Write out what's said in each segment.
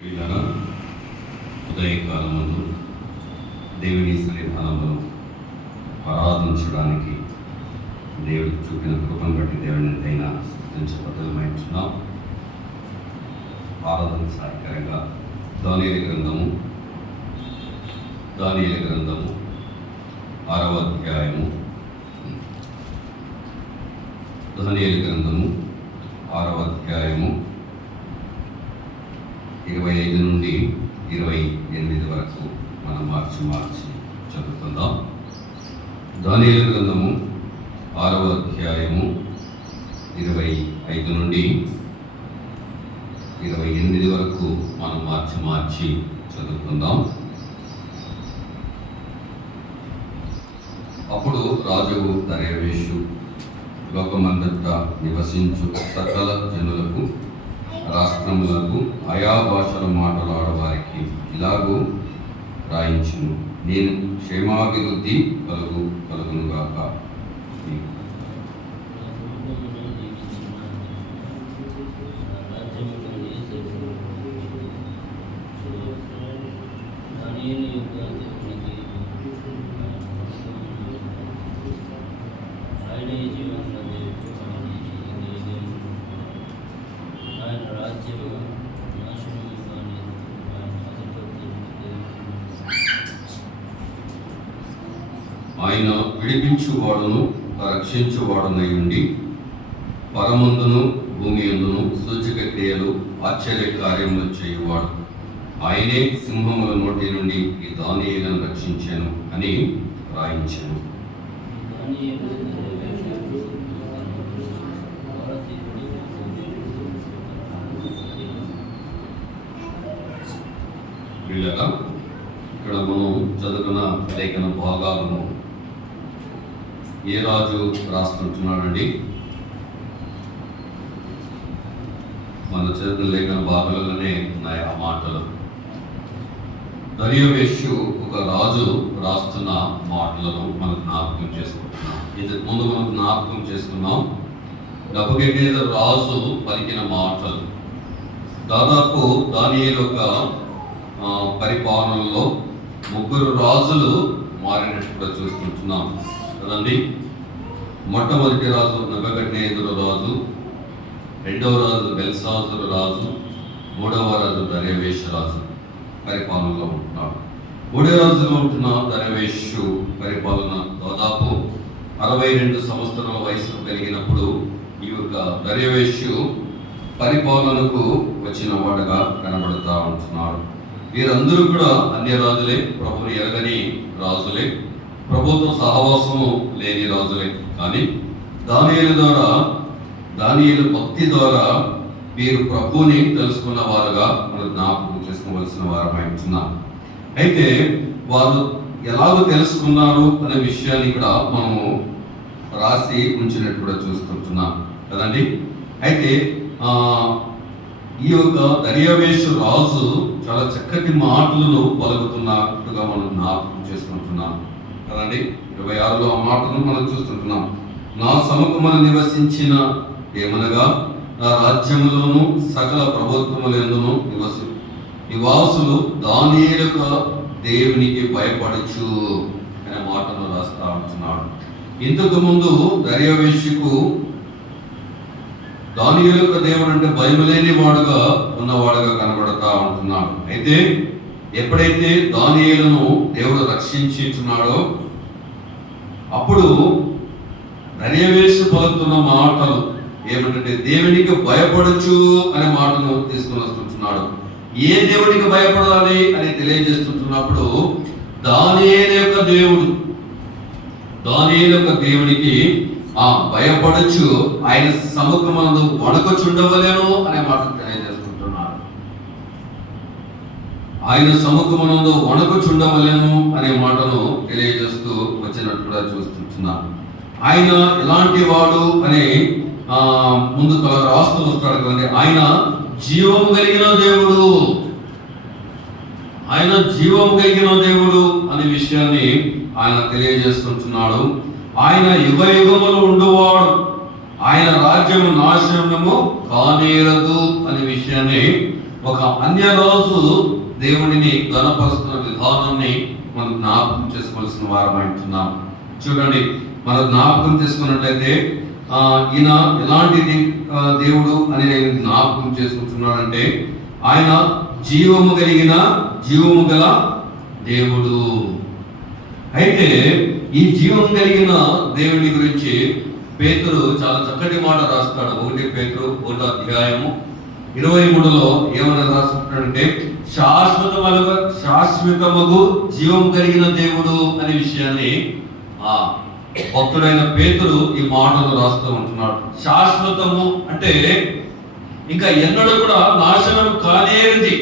వీళ్ళ ఉదయకాలమందు దేవుని సన్నిధానంలో ఆరాధించడానికి దేవుడికి చూపిన కృపను బట్టి దేవుని ఎంతైనా స్తుతించబద్ధమైంటున్నాం. ఆరాధన సహాయకరంగా దానియేలు గ్రంథము 6వ అధ్యాయము దానియేలు గ్రంథము 6వ అధ్యాయము 25 నుండి 28 వరకు మనం మార్చి చదువుకుందాం. దానియేలు గ్రంథము 6వ అధ్యాయము 25 నుండి 28 వరకు మనం మార్చి చదువుకుందాం. అప్పుడు రాజు దర్యావేషు లోకమంతటా నివసించు సకల జనులకు, రాష్ట్రములకు, ఆయా భాషల మాట్లాడవారికి ఇలాగూ రాయించును, నేను క్షేమాభివృద్ధి కలుగునుగాక. ఆయన విడిపించువాడును రక్షించువాడునై ఉండి పరమందును భూమి యందును సూచక క్రియలు ఆశ్చర్య కార్యములు చేయువాడు. ఆయనే సింహముల నోటి నుండి ఈ దానియేలును రక్షించాను అని రాయించాను. వీళ్ళగా ఇక్కడ మనం చదువుకున్న లేఖన భాగాలను ఏ రాజు రాస్తుంటున్నాడండి? మన చదువుకున్న లేఖన భాగాలలోనే ఉన్నాయి ఆ మాటలు. దర్యావేషు ఒక రాజు రాస్తున్న మాటలను మనం జ్ఞాపకం చేసుకుంటున్నాం. ఇంతకు ముందు మనం జ్ఞాపకం చేసుకున్నాం నెబుకద్నెజరు రాజు పలికిన మాటలు. దాదాపు దానియేలు ఒక పరిపాలనలో 3 రాజులు మారినట్టు కూడా చూస్తుంటున్నాం కదండి. మొట్టమొదటి రాజు నెబుకద్నెజరు రాజు, 2వ రాజు బెల్షాజరు రాజు, 3వ రాజు దర్యావేషు రాజు పరిపాలనలో ఉంటున్నాడు. 3వ రాజులో ఉంటున్న దర్యావేషు పరిపాలన దాదాపు 62 సంవత్సరాల వయసు కలిగినప్పుడు ఈ యొక్క దర్యావేషు పరిపాలనకు వచ్చిన వాడుగా కనబడుతూ ఉంటున్నాడు. వీరందరూ కూడా అన్య రాజులే, ప్రభుని ఎరగని రాజులే, ప్రభుత్వ సహవాసము లేని రాజులే. కానీ దానియేలు భక్తి ద్వారా వీరు ప్రభుని తెలుసుకున్న వారుగా మనం జ్ఞాపకం చేసుకోవలసిన వారమై ఉంటున్నాం. అయితే వారు ఎలాగో తెలుసుకున్నారు అనే విషయాన్ని కూడా మనము రాసి ఉంచినట్టు కూడా చూస్తుంటున్నాం కదండి. అయితే ఈ యొక్క దర్యావేషు రాజు చాలా చక్కటి మాటలను పలుకుతున్నట్టుగా మనం జ్ఞాపకం చేసుకుంటున్నాం కదండి. 26లో ఆ మాటను మనం చూస్తుంటున్నాం. నా సముఖమున నివసించిన ఏమనగా నా రాజ్యములోను సకల ప్రభుత్వములందును నివాసులు దానియేలు దేవునికి భయపడచ్చు అనే మాటను రాస్తా ఉంటున్నాడు. ఇంతకు ముందు దర్యావేషుకు దానియేలు దేవుడు అంటే భయం లేని వాడుగా ఉన్నవాడుగా కనబడతా ఉంటున్నాడు. అయితే ఎప్పుడైతే దానియేలును దేవుడు రక్షించున్నాడో అప్పుడు దర్యావేషు పలుకుతున్న మాటలు ఏమిటంటే దేవునికి భయపడచ్చు అనే మాటను తీసుకుని వస్తుంటున్నాడు. ఏ దేవునికి భయపడాలి అని తెలియజేస్తుంటున్నప్పుడు దానియేలు యొక్క దేవునికి భయపడచ్చు, ఆయన సముఖమందు వణకుచుండవలేను అనే మాటను తెలియజేస్తుంటున్నాడు. ఆయన సముఖమందు వణకుచుండవలేను అనే మాటను తెలియజేస్తూ వచ్చినట్టుగా చూస్తుంటున్నాను. ఆయన ఎలాంటి వాడు అనే ముందు రాస్తూ వస్తాడు కదండి. ఆయన జీవము కలిగిన దేవుడు అనే విషయాన్ని ఆయన తెలియజేస్తుంటున్నాడు. ఆయన యుగములు ఉండువాడు, ఆయన రాజ్యము నాశనము కానేరదు అనే విషయాన్ని ఒక అన్య రాజు దేవుడిని ఘనపరుస్తున్న విధానాన్ని మనం జ్ఞాపకం చేసుకోవాల్సిన వారం అంటున్నాం. చూడండి, మనం జ్ఞాపకం చేసుకున్నట్లయితే ఈయన ఎలాంటి దేవుడు అని నేను జ్ఞాపకం చేసుకుంటున్నాడంటే, ఆయన జీవము గల దేవుడు. అయితే ఈ జీవం కలిగిన దేవుని గురించి పేతురు చాలా చక్కటి మాట రాస్తాడు. 1 పేతురు 1వ అధ్యాయము 23లో ఏమన్నా రాస్తున్నాడంటే, శాశ్వతమగు జీవం కలిగిన దేవుడు అనే విషయాన్ని భక్తుడైన పేతురు ఈ మాటలు రాస్తూ ఉంటున్నాడు. శాశ్వతము అంటే ఇంకా ఎన్నడూ కూడా నాశనం కానేది,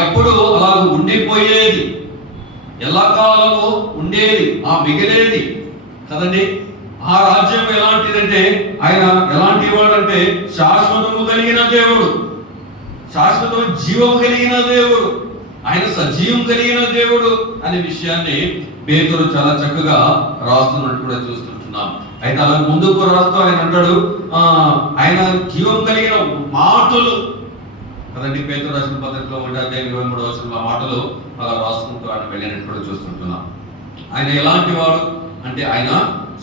ఎప్పుడు అలా ఉండిపోయేది, ఎల్లకాలము ఉండేది, మిగిలేది కదండి. ఆ రాజ్యం ఎలాంటిదంటే, ఆయన ఎలాంటి వాడంటే శాశ్వతము కలిగిన దేవుడు, శాశ్వతము జీవము కలిగిన దేవుడు, ఆయన సజీవం కలిగిన దేవుడు అనే విషయాన్ని పేతురు చాలా చక్కగా రాస్తున్నట్టు కూడా చూస్తుంటున్నాం. అయితే అలా ముందుకు రాస్తూ ఆయన అంటాడు, ఆయన జీవం కలిగిన మాటలు కదండి. పేతురు రాసిన పత్రికలో 1:23 మాటలు అలా రాసుకుంటూ ఆయన వెళ్ళినట్టు కూడా చూస్తుంటున్నాం. ఆయన ఎలాంటి వాడు అంటే, ఆయన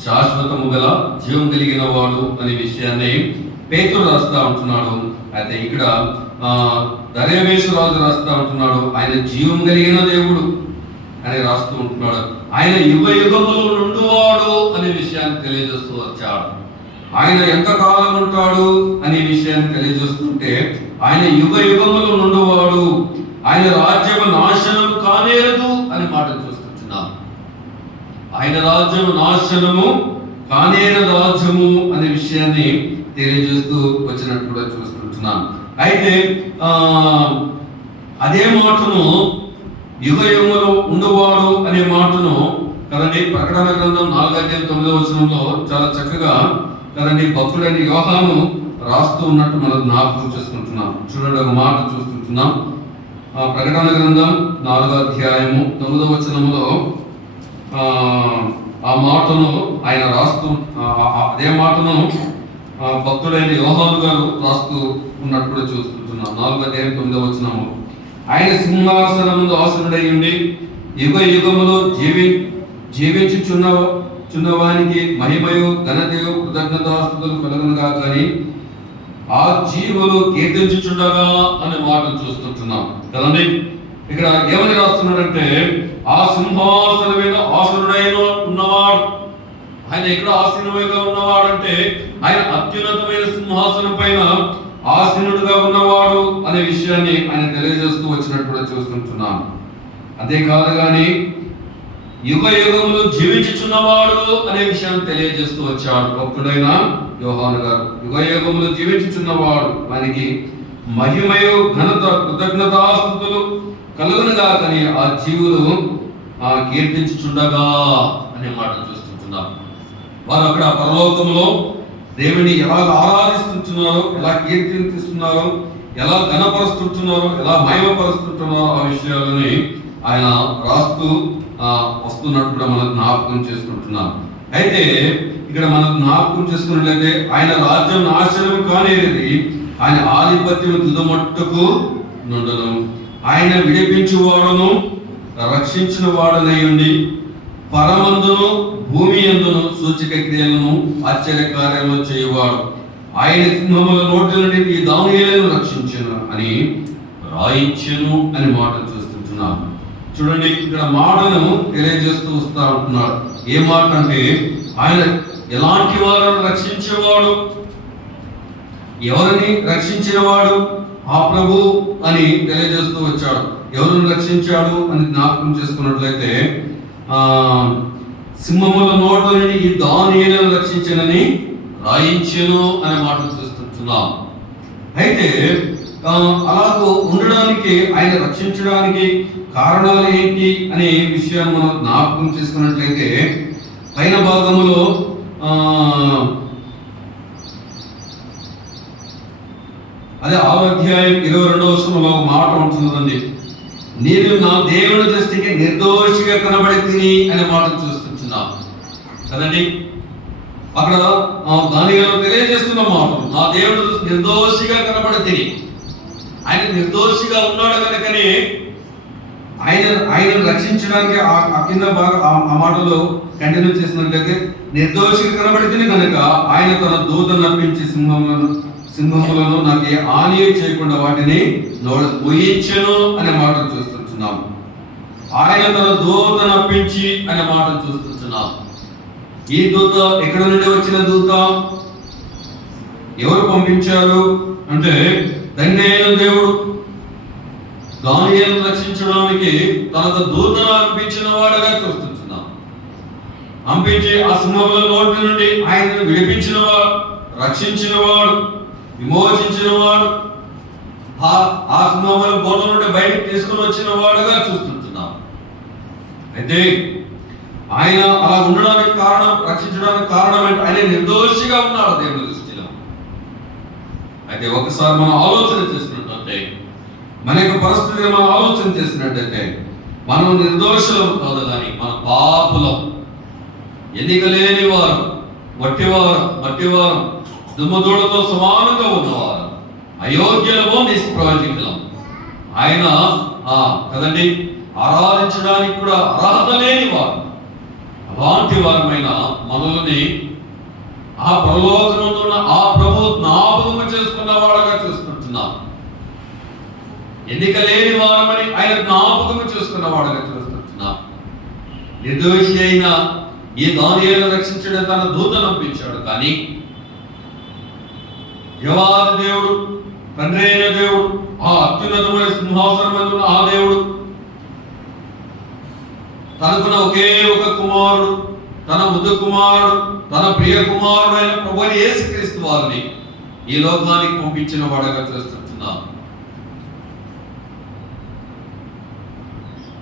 శాశ్వతము గల జీవం కలిగిన వాడు అనే విషయాన్ని పేతురు రాస్తా ఉంటున్నాడు. అయితే ఇక్కడ దర్యావేషు రాజు రాస్తా ఉంటున్నాడు, ఆయన జీవం కలిగిన దేవుడు అని రాస్తూ ఉంటున్నాడు. ఆయన యుగ యుగములు నుండువాడు అనే విషయాన్ని తెలియజేస్తూ వచ్చాడు. ఆయన ఎంతకాలం ఉంటాడు అనే విషయాన్ని తెలియజేస్తుంటే, ఆయన యుగ యుగములు నుండువాడు, ఆయన రాజ్యము నాశనం కానేరదు అనే మాట చూస్తున్నాం. ఆయన రాజ్యము నాశనము కానేర రాజ్యము అనే విషయాన్ని తెలియజేస్తూ వచ్చినట్టు కూడా చూస్తున్నాం. అయితే అదే మాటను యుగ యుగములు ఉండువాడు అనే మాటను కదండి ప్రకటన గ్రంథం 4:9 చాలా చక్కగా కదండి భక్తుడైన యోహాను రాస్తూ ఉన్నట్టు మనం జ్ఞాపకం చేసుకుంటున్నాం. చూడండి, ఒక మాట చూస్తుంటున్నాం. ప్రకటన గ్రంథం 4:9 ఆ మాటను ఆయన రాస్తూ, అదే మాటను భక్తుడైన యోహాను గారు రాస్తూ ఉన్నట్టు కూడా చూస్తుంటున్నాం. 4:9 ఆయన సింహాసనముందు ఆసనుడై ఉండి యుగ యుగములో జీవించుచున్నవానికి మహిమయు ఘనతయు కృతజ్ఞతాస్తుతులు కలుగునుగా కానీ ఆ జీవులు కీర్తించుచుండగా అనే మాట చూస్తుంటున్నాం కదండి. ఇక్కడ ఏమని రాస్తున్నాడంటే, ఆ సింహాసనం మీద ఆసనుడైన ఉన్నవాడు, ఆయన ఎక్కడ ఆసీనుడిగా ఉన్నవాడంటే, ఆయన అత్యున్నతమైన సింహాసనం పైన ఆసీనుడుగా ఉన్నవాడు అనే విషయాన్ని ఆయన తెలియజేస్తూ వచ్చినట్టు కూడా చూస్తుంటున్నాం. అంతేకాదు కానీ యుగ యుగములు జీవించుచున్నవాడు అనే విషయాన్ని తెలియజేస్తూ వచ్చాడు భక్తుడైన యోహాను గారు. యుగ యుగములు జీవించుచున్నవాడు, ఆయనకి మహిమయు ఘనత కృతజ్ఞతాస్తుతులు కలుగునుగా కానీ ఆ జీవులు కీర్తించుచుండగా అనే మాట చూస్తుంటున్నాం. వారు అక్కడ పరలోకములో దేవుని ఎలా ఆరాధిస్తున్నారో, ఎలా కీర్తిస్తున్నారో, ఎలా ఘనపరుస్తుంటున్నారో, ఎలా మహిమపరుస్తుంటున్నారో ఆ విషయాలని ఆయన రాస్తూ వస్తున్నట్టు కూడా మనం జ్ఞాపకం చేసుకుంటున్నాం. అయితే ఇక్కడ మనం జ్ఞాపకం చేసుకున్నట్లయితే, ఆయన రాజ్యం నాశనం కానేది, ఆయన ఆధిపత్యం తుదమట్టుకు నుండును, ఆయన విడిపించువాడును రక్షించిన వాడునై ఉండి పరమందును భూమి యందును సూచక క్రియలను ఆశ్చర్య కార్యములు చేయువాడు, ఆయన సింహముల నోటి నుండి ఈ దానియేలును రక్షించును అని రాయించును అని మాట చూస్తున్నాం. చూడండి, ఇక్కడ మాటను తెలియజేస్తూ వస్తా ఉంటున్నాడు. ఏ మాట అంటే, ఆయన ఎలాంటి వారిని రక్షించేవాడు, ఎవరిని రక్షించిన వాడు ఆ ప్రభు అని తెలియజేస్తూ వచ్చాడు. ఎవరిని రక్షించాడు అని జ్ఞాపకం చేసుకున్నట్లయితే, సింహముల నోట నుండి ఈ దానియేలును రక్షించనని రాయించెను అనే మాట చూస్తున్నాం. అయితే అలాగూ ఉండడానికి, ఆయన రక్షించడానికి కారణాలు ఏంటి అనే విషయాన్ని మనం జ్ఞాపకం చేసుకున్నట్లయితే, పైన భాగంలో అదే 6:22 ఒక మాట ఉంటున్నదండి. నేను నా దేవుని దృష్టికి నిర్దోషిగా కనబడి తిని అనే మాట చూస్తున్నాం కదండి. అక్కడ దానియేలు తెలియజేస్తున్న మాట, నా దేవుడు నిర్దోషిగా కనబడి తిని. ఆయన నిర్దోషిగా ఉన్నాడు కనుకనే ఆయన రక్షించడానికి ఆ కింద బాగా ఆ మాటలో కంటిన్యూ చేసినట్లయితే, నిర్దోషిగా కనబడితేనే కనుక ఆయన తన దూతను నమ్మించి సింహములను నాకు ఏ హాని చేయకుండా వాటిని ముయించెను అనే మాట చూస్తున్నాం. ఆయన తన దూతను అప్పించి అనే మాట చూస్తున్నాం. ఈ దూత ఎక్కడ నుండి వచ్చిన దూత? ఎవరు పంపించారు అంటే, తండ్రి అయిన దేవుడు దానియేలును రక్షించడానికి తనకు దూతను పంపించిన వాడుగా చూస్తున్నాం. పంపించి ఆ సింహముల నోటి నుండి ఆయనను విడిపించిన వాడు, రక్షించిన వాడు, విమోచించిన వాడు, ఆ సింహముల బోధ నుండి బయటకు తీసుకుని వచ్చిన వాడుగా చూస్తున్నాం. అయితే ఆయన అలా ఉండడానికి కారణం, రక్షించడానికి కారణం అంటే ఆయన నిర్దోషిగా ఉన్నాడు దేవుని దృష్టిలో. అయితే ఒకసారి మనం ఆలోచన చేసినట్లయితే, మన యొక్క పరిస్థితిని మనం ఆలోచన చేసినట్టయితే, మనం నిర్దోషులం కాదు కానీ మన పాపులం, ఎన్నిక లేని వారు, మట్టివారు, దుమ్మదూడతో సమానంగా ఉన్నవారు, అయోగ్యులమో నిష్ప్రయోజకులం. ఆయన కదండి, ఆరాధించడానికి కూడా అర్హత లేని వారు. అలాంటి వారమైన మనల్ని ఆ పరలోకమున్న ఆ ప్రభు జ్ఞాపకము చేసుకున్న వాడుగా చూస్తుంటున్నాం. ఎన్నిక లేని వారమని ఆయన జ్ఞాపకము చేసుకున్న వాడుగా చూస్తుంటున్నాం. నిర్దోషి అయిన ఈ దానియేలును రక్షించడం తన దూతను పంపించాడు. కానీ దేవాది దేవుడు, తండ్రి అయిన దేవుడు, ఆ అత్యున్నతమైన సింహాసనం మీద ఉన్న ఆ దేవుడు తనకున్న ఒకే ఒక కుమారుడు, తన ముద్దు కుమారుడు, తన ప్రియ కుమారుడు అయిన ప్రభువైన యేసుక్రీస్తు వారిని ఈ లోకానికి పంపించిన వాడుగా చూస్తున్నాం.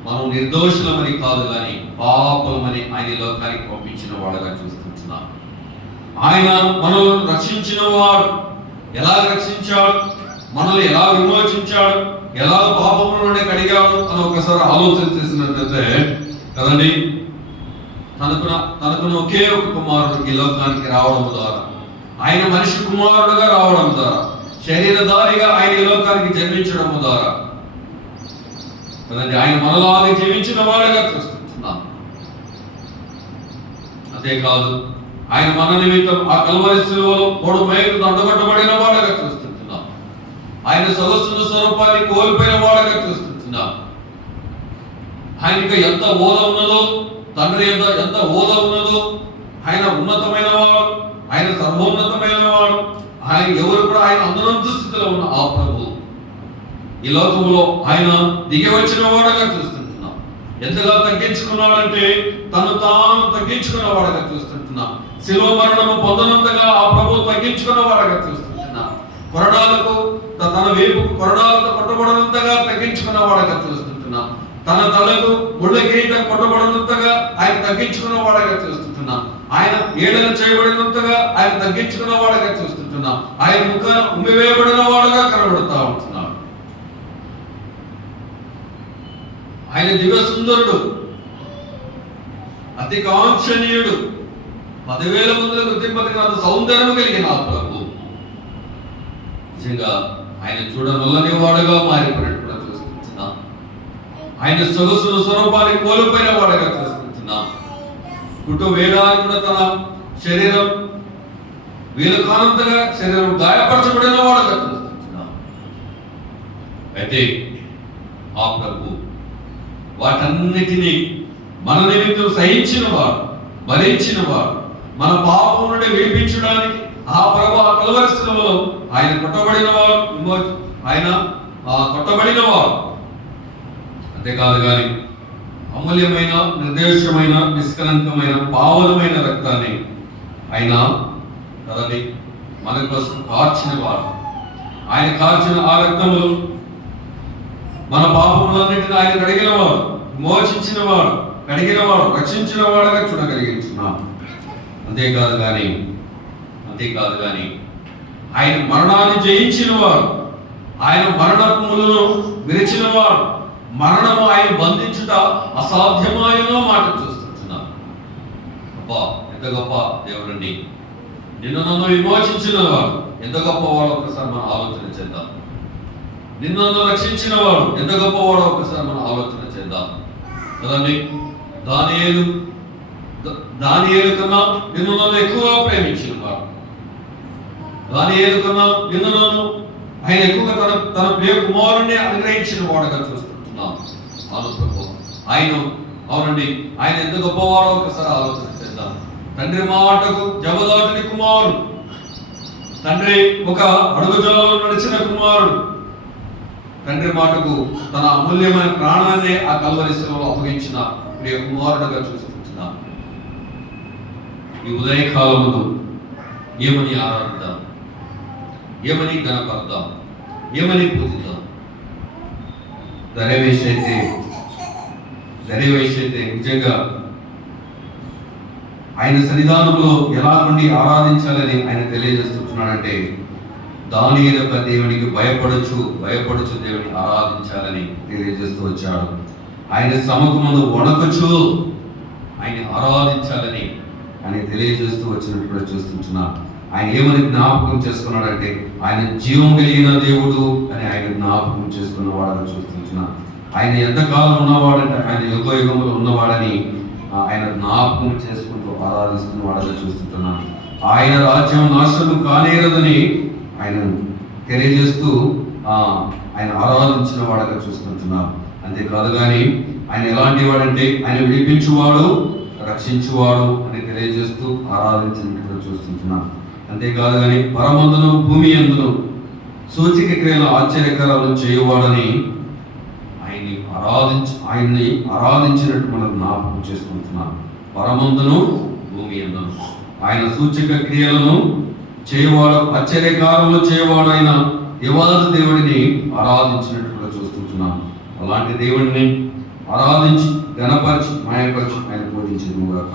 మనం నిర్దోషులమని కాదు కానీ పాపులమని ఆయన లోకానికి పంపించిన వాడుగా చూస్తున్నాం. ఆయన మనల్ని రక్షించిన వాడు. ఎలా రక్షించాడు, మనల్ని ఎలా విమోచించాడు, ఎలా పాపముల నుండి కడిగాడు అని ఒకసారి ఆలోచన చేసినట్లయితే కదండి, తనకున్న ఒకే ఒక కుమారుడు ఈ లోకానికి రావడం ద్వారా, ఆయన మనిషి కుమారుడుగా రావడం ద్వారా, శరీరధారిగా ఆయన ఈ లోకానికి జన్మించడం ద్వారా కదండి, ఆయన మనలాగా జీవించిన వాడుగా చూస్తున్నాం. అంతేకాదు, ఆయన మన నిమిత్తం ఆ కల్వరి శిలువలో 3 మైళ్ళు దండగొట్టబడిన వాడుగా చూస్తున్నాం. ఆయన సొగసున్న స్వరూపాన్ని కోల్పోయిన వాడుగా చూస్తున్నాం. ఆయనకి ఎంత హోదా ఉన్నదో, తండ్రి ఎంత హోదా ఉన్నదో, ఆయన ఉన్నతమైన వాడు, ఆయన సర్వోన్నతమైన వాడు, ఆయన ఎవరు కూడా ఆయన అందనంత స్థితిలో ఉన్న ఆ ప్రభు ఈ లోకంలో ఆయన దిగి వచ్చిన వాడుగా చూస్తుంటున్నాం. ఎంతగా తగ్గించుకున్నాడంటే తను తాను తగ్గించుకున్న వాడుగా చూస్తుంటున్నాం. శిలువ మరణము పొందనంతగా ఆ ప్రభు తగ్గించుకున్న వాడుగా చూస్తుంటున్నాం. కొరడాలకు తన వేపుకు కొరడాలతో కొట్టబడినంతగా తగ్గించుకున్న వాడుగా చూస్తుంటున్నాం. తన తలకు ముళ్ళ కిరీటం కొట్టబడినంతగా ఆయన తగ్గించుకున్న వాడుగా చూస్తుంటున్నాం. ఆయన ఏడన చేయబడినంతగా ఆయన తగ్గించుకున్న వాడుగా చూస్తుంటున్నాం. ఆయన ముఖాన ఉమ్మివేయబడిన వాడుగా కనబడుతూ ఉంటున్నాడు. ఆయన దివ్య సుందరుడు, అతి కాంక్షణీయుడు, 10,000 మందిలో గుర్తింపదగినంత సౌందర్యం కలిగిన ఆ ప్రభు నిజంగా ఆయన చూడనొల్లని వాడుగా మారిపోయినట్టు చూస్తున్నాం. ఆయన సొగసుల స్వరూపాన్ని కోల్పోయిన వాడుగా చూస్తున్నాం. వేయడానికి కూడా తన శరీరం వీలు కానంతగా శరీరం గాయపరచబడిన వాడుగా చూస్తున్నాం. అయితే ఆ ప్రభు వాటన్నిటినీ మన నిమిత్తం సహించిన వాడు, భరించిన వాడు, మన పాపం నుండి విడిపించడానికి ఆ ప్రభు ఆ కల్వరి శిలువలో ఆయన కొట్టబడిన వాడు, ఆయన కొట్టబడిన వాడు. అంతేకాదు కానీ అమూల్యమైన, నిర్దేశమైన, నిష్కలంకమైన, పావనమైన రక్తాన్ని ఆయన కదండి మన కోసం కార్చిన వాడు. ఆయన కార్చిన ఆ రక్తములు మన పాపములన్నింటినీ ఆయన కడిగిన వాడు, విమోచించిన వాడు, కడిగిన వాడు, రక్షించిన వాడుగా చూడగలిగించున్నాం. అంతేకాదు కానీ ఆయన మరణాన్ని జయించిన వాడు, ఆయన మరణములను విరిచిన వాడు, మరణము ఆయన బంధించుట అసాధ్యమాయనో మాట చూస్తున్నాం. అబ్బా, ఎంత గొప్ప దేవుడండి! నిన్ను నన్ను విమోచించిన వాడు ఎంత గొప్పవాడు ఒకసారి మనం ఆలోచన చేద్దాం. నిన్ను రక్షించిన వాడు ఎంత గొప్పవాడో ఒకసారి మనం ఆలోచన చేద్దాం కదండి. దానియేలు కన్నా నిన్ను నన్ను ఎక్కువగా ప్రేమించిన వాడు. దానియేలు కన్నా నిన్ను నన్ను ఆయన ఎక్కువగా తన ప్రియ కుమారుణ్ణి అనుగ్రహించిన వాడుగా చూస్తున్నాం. అవునండి, ఆయన ఎంత గొప్పవాడో ఒకసారి ఆలోచన చేద్దాం. తండ్రి మాటకు జబదాటుని కుమారుడు, తండ్రి ఒక అడుగుజాలలో నడిచిన కుమారుడు, తండ్రి మాటకు తన అమూల్యమైన ప్రాణాన్ని ఆ కల్వరి శిలువలో అప్పగించిన ప్రియ కుమారుడుగా చూస్తున్నాం. ఈ ఉదయకాలమును ఏమని ఆరాధిద్దాం, ఏమని గణపడదాం, ఏమని పూజిద్దాం? దైవైతే నిజంగా ఆయన సన్నిధానంలో ఎలా నుండి ఆరాధించాలని ఆయన తెలియజేస్తున్నాడంటే, దానియేలు దేవునికి భయపడచ్చు దేవుని ఆరాధించాలని తెలియజేస్తూ వచ్చాడు. ఆయన సముఖమును వణకచ్చు ఆయన ఆరాధించాలని ఆయన తెలియజేస్తూ వచ్చినప్పుడు చూస్తున్నాడు. ఆయన ఏమని జ్ఞాపకం చేసుకున్నాడంటే, ఆయన జీవం కలిగిన దేవుడు అని ఆయన జ్ఞాపకం చేసుకున్న వాడని చూస్తున్నాడు. ఆయన ఎంతకాలం ఉన్నవాడంటే ఆయన యుగ యుగంలో ఉన్నవాడని ఆయన జ్ఞాపకం చేసుకుంటూ ఆరాధిస్తున్న వాడని చూస్తున్నాడు. ఆయన రాజ్యం నాశనం కానేరదని ఆయన తెలియజేస్తూ ఆయన ఆరాధించిన వాడగా చూసుకుంటున్నారు. అంతేకాదు కానీ ఆయన ఎలాంటి వాడంటే ఆయన విడిపించువాడు, రక్షించువాడు అని తెలియజేస్తూ ఆరాధించినట్టుగా చూస్తుంటున్నాం. అంతేకాదు కానీ పరమందును భూమి అందును సూచిక క్రియలు ఆశ్చర్యకరాలు చేయువాడని ఆయన్ని ఆరాధించినట్టు మనం జ్ఞాపకం చేసుకుంటున్నాం. పరమందును భూమి అందును ఆయన సూచక క్రియలను చేయవాడు, ఆశ్చర్యకారములు చేయవాడు అయిన దేవాది దేవుడిని ఆరాధించినట్టుగా చూస్తుంటున్నాం. అలాంటి దేవుడిని ఆరాధించి ఘనపరిచి మాయపరిచి ఆయన పూజించుగాక.